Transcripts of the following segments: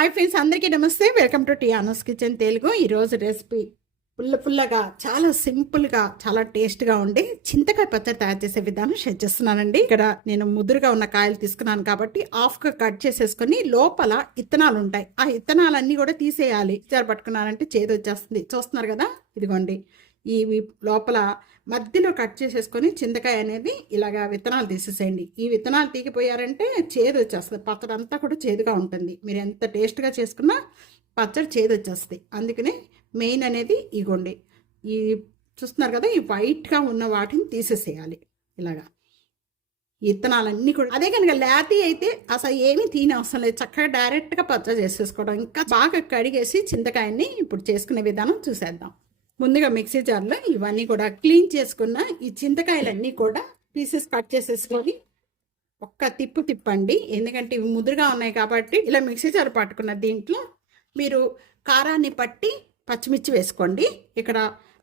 Hi friends అందరికీ నమస్తే. Welcome to Tianos kitchen Telugu ఈరోజు రెసిపీ పుల్ల పుల్లగా చాలా సింపుల్గా చాలా టేస్ట్గా ఉండి చింతకాయ పచ్చడి తయారు చేసే విధానం షేర్ చేస్తున్నానండి. ఇక్కడ నేను ముదురుగా ఉన్న కాయలు తీసుకున్నాను కాబట్టి హాఫ్గా కట్ చేసేసుకొని లోపల ఇత్తనాలు ఉంటాయి. ఆ ఇత్తనాలన్నీ కూడా తీసేయాలి. ఇచ్చారు పట్టుకున్నానంటే చేదు వచ్చేస్తుంది చూస్తున్నారు కదా? ఇదిగోండి. ఈ లోపల మధ్యలో కట్ చేసేసుకొని చింతకాయ అనేది ఇలాగా విత్తనాలు తీసేసేయండి. ఈ విత్తనాలు తీగిపోయారంటే చేదు వచ్చేస్తుంది. పచ్చడి అంతా కూడా చేదుగా ఉంటుంది. మీరు ఎంత టేస్ట్గా చేసుకున్నా పచ్చడి చేదు వచ్చేస్తుంది. అందుకనే మెయిన్ అనేది ఇగోండి. ఈ చూస్తున్నారు కదా ఈ వైట్గా ఉన్న వాటిని తీసేసేయాలి ఇలాగా. విత్తనాలన్నీ కూడా అదే కనుక లేతి అయితే అసలు ఏమీ తీని అవసరం లేదు. చక్కగా డైరెక్ట్గా పచ్చడి చేసేసుకోవడం. ఇంకా బాగా కడిగేసి చింతకాయని ఇప్పుడు చేసుకునే విధానం చూసేద్దాం. ముందుగా మిక్సీ జార్లో ఇవన్నీ కూడా క్లీన్ చేసుకున్న ఈ చింతకాయలన్నీ కూడా పీసెస్ కట్ చేసేసుకొని ఒక్క తిప్పు తిప్పండి. ఎందుకంటే ఇవి ముదురుగా ఉన్నాయి కాబట్టి ఇలా మిక్సీ జార్ పట్టుకున్న దీంట్లో మీరు కారాన్ని పట్టి పచ్చిమిర్చి వేసుకోండి. ఇక్కడ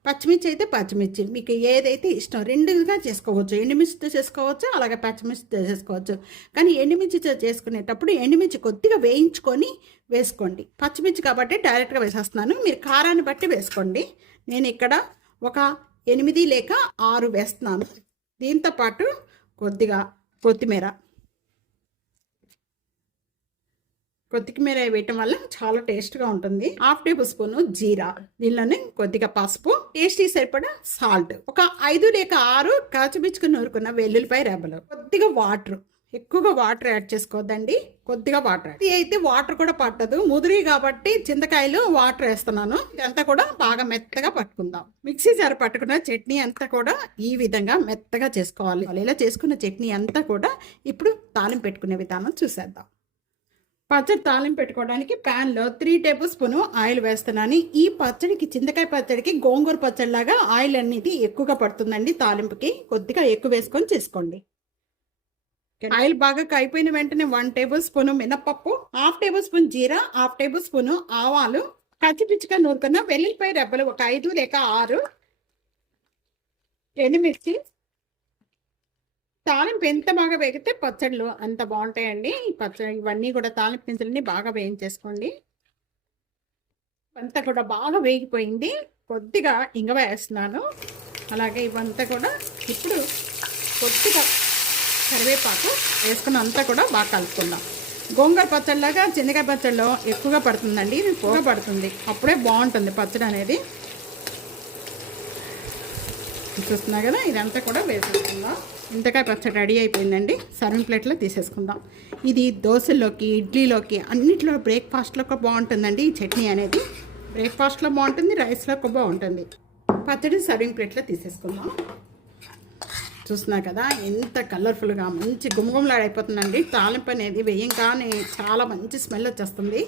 పచ్చిమిర్చి అయితే పచ్చిమిర్చి. మీకు ఏదైతే ఇష్టం రెండుగా చేసుకోవచ్చు. ఎండుమిర్చితో చేసుకోవచ్చు అలాగే పచ్చిమిర్చితో చేసుకోవచ్చు. కానీ ఎండుమిర్చితో చేసుకునేటప్పుడు ఎండుమిర్చి కొద్దిగా వేయించుకొని వేసుకోండి. పచ్చిమిర్చి కాబట్టి డైరెక్ట్గా వేసేస్తున్నాను. మీరు కారాన్ని బట్టి వేసుకోండి. నేను ఇక్కడ ఒక ఎనిమిది లేక ఆరు వేస్తున్నాను. దీంతో పాటు కొద్దిగా కొత్తిమీర. కొత్తిమీర వేయటం వల్ల చాలా టేస్ట్గా ఉంటుంది. హాఫ్ టేబుల్ స్పూన్ జీరా దీనిలోనే కొద్దిగా పసుపు టేస్టీ సరిపడా సాల్ట్. ఒక ఐదు లేక ఆరు కాచిపిచ్చుకుని నూరుకున్న వెల్లుల్లిపాయ రెబ్బలు. కొద్దిగా వాటర్ ఎక్కువగా వాటర్ యాడ్ చేసుకోవద్దండి. కొద్దిగా వాటర్ ఇది అయితే వాటర్ కూడా పట్టదు. ముదిరి కాబట్టి చింతకాయలు వాటర్ వేస్తున్నాను. ఇదంతా కూడా బాగా మెత్తగా పట్టుకుందాం. మిక్సీ జార్ పట్టుకున్న చట్నీ అంతా కూడా ఈ విధంగా మెత్తగా చేసుకోవాలి. ఇలా చేసుకున్న చట్నీ అంతా కూడా ఇప్పుడు తాలింపు పెట్టుకునే విధానం చూసేద్దాం. పచ్చడి తాలింపు పెట్టుకోవడానికి ప్యాన్లో త్రీ టేబుల్ స్పూన్ ఆయిల్ వేస్తున్నాను. ఈ పచ్చడికి చింతకాయ పచ్చడికి గోంగూర పచ్చడిలాగా ఆయిల్ అనేది ఎక్కువగా పడుతుందండి తాలింపుకి. కొద్దిగా ఎక్కువ వేసుకొని చేసుకోండి. ఆయిల్ బాగా అయిపోయిన వెంటనే వన్ టేబుల్ స్పూన్ మినపప్పు half tablespoon jeera half tablespoon ఆవాలు పచ్చిపిచ్చిగా నూరుకున్న వెల్లుల్లిపాయ రెబ్బలు ఒక ఐదు లేక ఆరు ఎండుమిర్చి తాలింపు ఎంత బాగా వేగితే పచ్చళ్ళు అంత బాగుంటాయండి. ఈ పచ్చడి ఇవన్నీ కూడా తాలింపు గింజలన్నీ బాగా వేయించేసుకోండి. అంతా కూడా బాగా వేగిపోయింది. కొద్దిగా ఇంగవ వేస్తున్నాను. అలాగే ఇవంతా కూడా ఇప్పుడు కొద్దిగా కరివేపాకు వేసుకున్న అంతా కూడా బాగా కలుపుకుందాం. గోంగూర పచ్చడిలాగా శనగ పచ్చడిలో ఎక్కువగా పడుతుందండి. ఇది ఎక్కువగా పడుతుంది. అప్పుడే బాగుంటుంది పచ్చడి అనేది. చూస్తున్నా కదా ఇదంతా కూడా వేసేసుకుందాం. ఇంతకాయ పచ్చడి రెడీ అయిపోయిందండి. సర్వింగ్ ప్లేట్లో తీసేసుకుందాం. ఇది దోశల్లోకి ఇడ్లీలోకి అన్నిట్లో బ్రేక్ఫాస్ట్లో బాగుంటుందండి ఈ చట్నీ అనేది. బ్రేక్ఫాస్ట్లో బాగుంటుంది రైస్లో ఒక బాగుంటుంది. పచ్చడి సర్వింగ్ ప్లేట్లో తీసేసుకుందాం. చూస్తున్నా కదా ఎంత కలర్ఫుల్గా మంచి గుమగుమలాడైపోతుందండి. తాలింపు అనేది వేయంగానే చాలా మంచి స్మెల్ వచ్చేస్తుంది.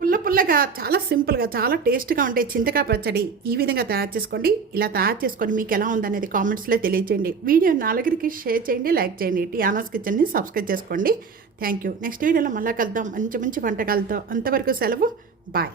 పుల్ల పుల్లగా చాలా సింపుల్గా చాలా టేస్ట్గా ఉండే చింతకాయ పచ్చడి ఈ విధంగా తయారు చేసుకోండి. ఇలా తయారు చేసుకొని మీకు ఎలా ఉందనేది కామెంట్స్లో తెలియజేయండి వీడియో నాలుగురికి షేర్ చేయండి లైక్ చేయండి. టియానోస్ కిచెన్ని సబ్స్క్రైబ్ చేసుకోండి. థ్యాంక్ యూ నెక్స్ట్ వీడియోలో మళ్ళీ కలుద్దాం. మంచి మంచి వంటకాలతో అంతవరకు సెలవు. బాయ్